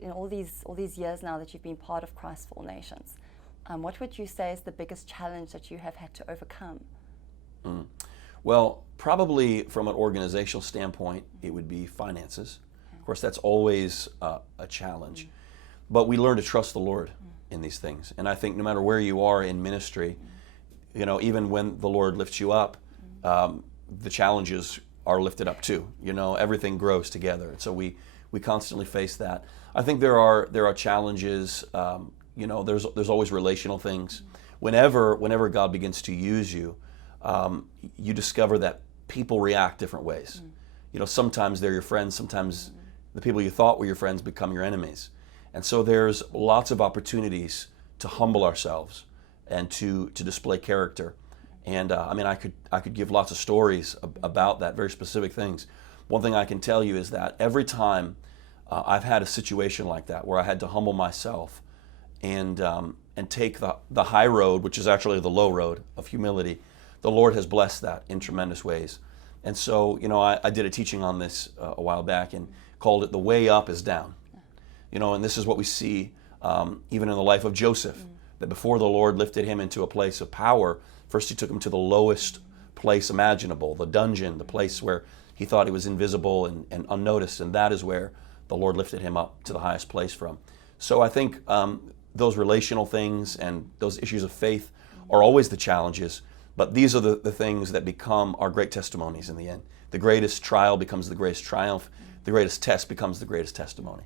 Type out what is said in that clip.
in all these years now that you've been part of Christ for All Nations, what would you say is the biggest challenge that you have had to overcome? Well, probably from an organizational standpoint, it would be finances. Of course, that's always a challenge. But we learn to trust the Lord in these things. And I think no matter where you are in ministry, you know, even when the Lord lifts you up, the challenges are lifted up too. You know, everything grows together. So we constantly face that. I think there are challenges. You know, there's always relational things. Whenever God begins to use you, you discover that people react different ways. You know, sometimes they're your friends. Sometimes the people you thought were your friends become your enemies. And so there's lots of opportunities to humble ourselves and to display character. And I mean, I could give lots of stories about that, very specific things. One thing I can tell you is that every time I've had a situation like that where I had to humble myself and take the high road, which is actually the low road of humility, the Lord has blessed that in tremendous ways. And so, you know, I did a teaching on this a while back and called it "The Way Up is Down." You know, and this is what we see even in the life of Joseph, that before the Lord lifted him into a place of power, first he took him to the lowest place imaginable, the dungeon, the place where he thought he was invisible and unnoticed, and that is where the Lord lifted him up to the highest place from. So I think those relational things and those issues of faith are always the challenges, but these are the things that become our great testimonies in the end. The greatest trial becomes the greatest triumph. The greatest test becomes the greatest testimony.